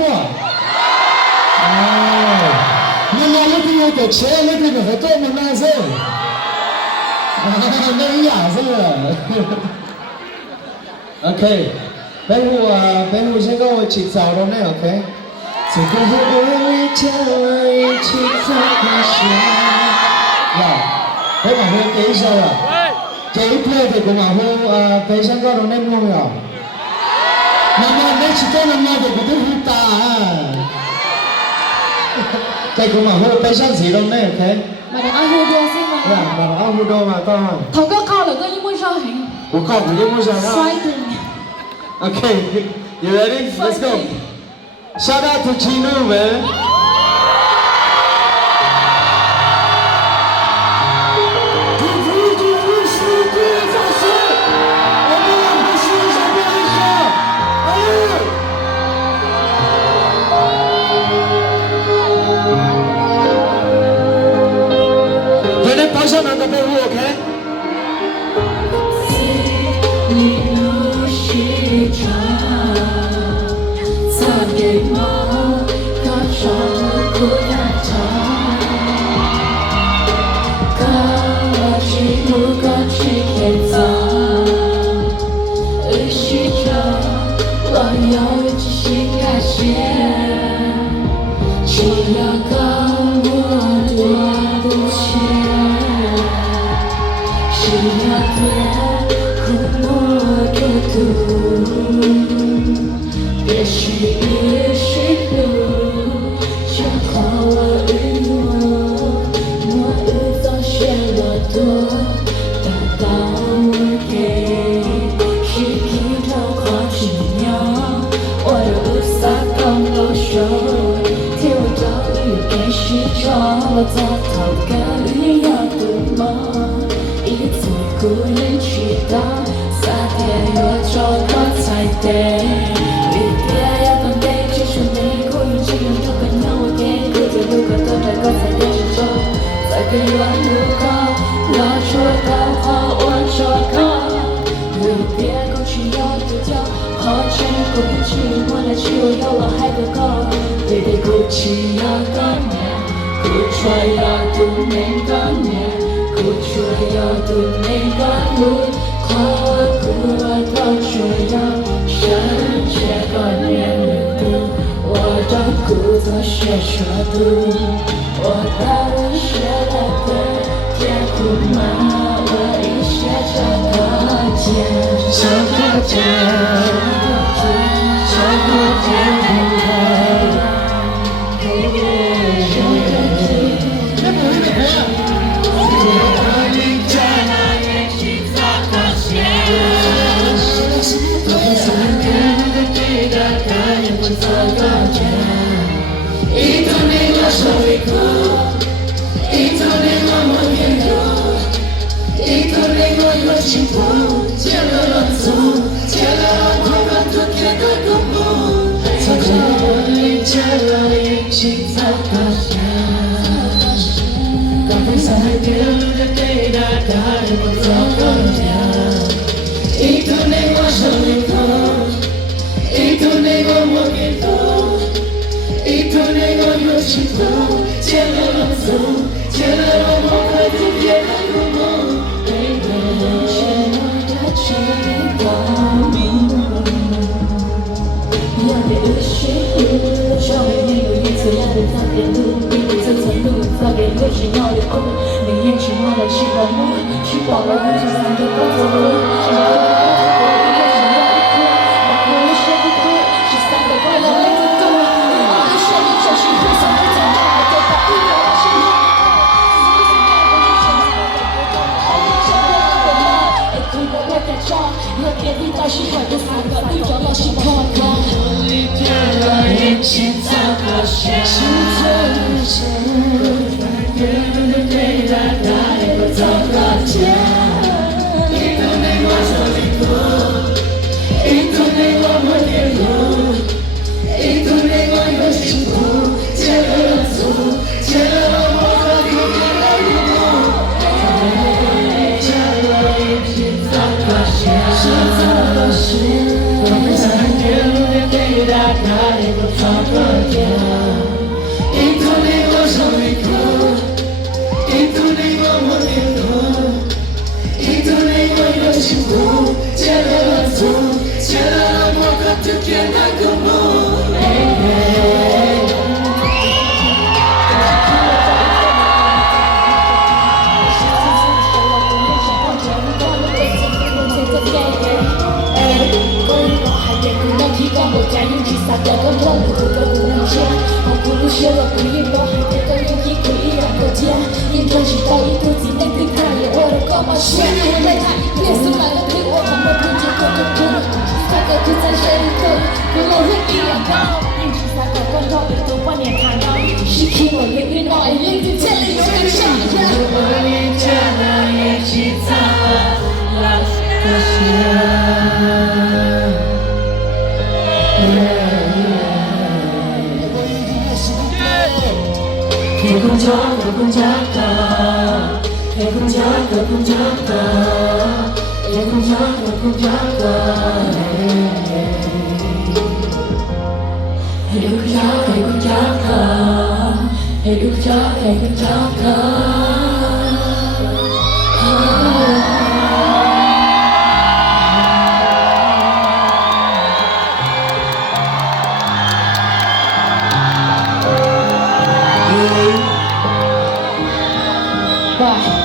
过。哦，那那边有个车，那边有很多门那是。那呀是不？OK， 北湖先跟我一起走了呢 ，OK。这个和我叫我一起走过去。呀，我马上给一首了。这一票的我马上北上高的那梦呀。妈妈没吃到那妈的我都不打。这我马上北上gì đâu này OK。Mà đàn ăn hư đua xin mà. Dạ, mà đàn ăn hư đua mà con. Thằng có con là có những môi sao hình. Của con của những môi sao đó. Fighting. Okay, you ready? Let's go. Shout out to Chinu, man. OK？ 也许也许路，想跨我与我遇到些我多，大道我给，是一条跨几秒，我的无法讲到手，听我到雨给是装，我在逃开雨要多么，一次孤人去到，撒点我找到才对。给我路口，要说高话，我说高。路边空气要丢掉，好吃过不去，我来去我有了还不够。对对，哭泣要干面，哭出要读那个面，哭出要读那个路，夸我哭我到处要深切个年度，我的故作学说度，我的。天空马，我一些小个天，小个天，小个天不幸福，接了了走，接了我们昨天的公路，擦着你接了一起走到家，当飞在天路的对打打着我走到家，一头内我手里头，一头内我摸边头，一头内我有幸福，接了了走，接了我们昨天的公路。发给会是要的哭，你眼睛忘了去保护，去保了不知三个高头路，想要的不过一个想要的哭，那哭也说不哭，是三个高头没走动，我的血液就是会想不走，我在把一秒是你。我给你到喜欢的三个，你找到喜欢的。你点了眼睛早高兴，是真心。对待他也不走到家，一头内我手里头，一头内我摸点路，一头内我有幸福，接了走，接了我和你接了一路，接了一起走高兴，是真心。我们在电路的对待他也不走。Bye.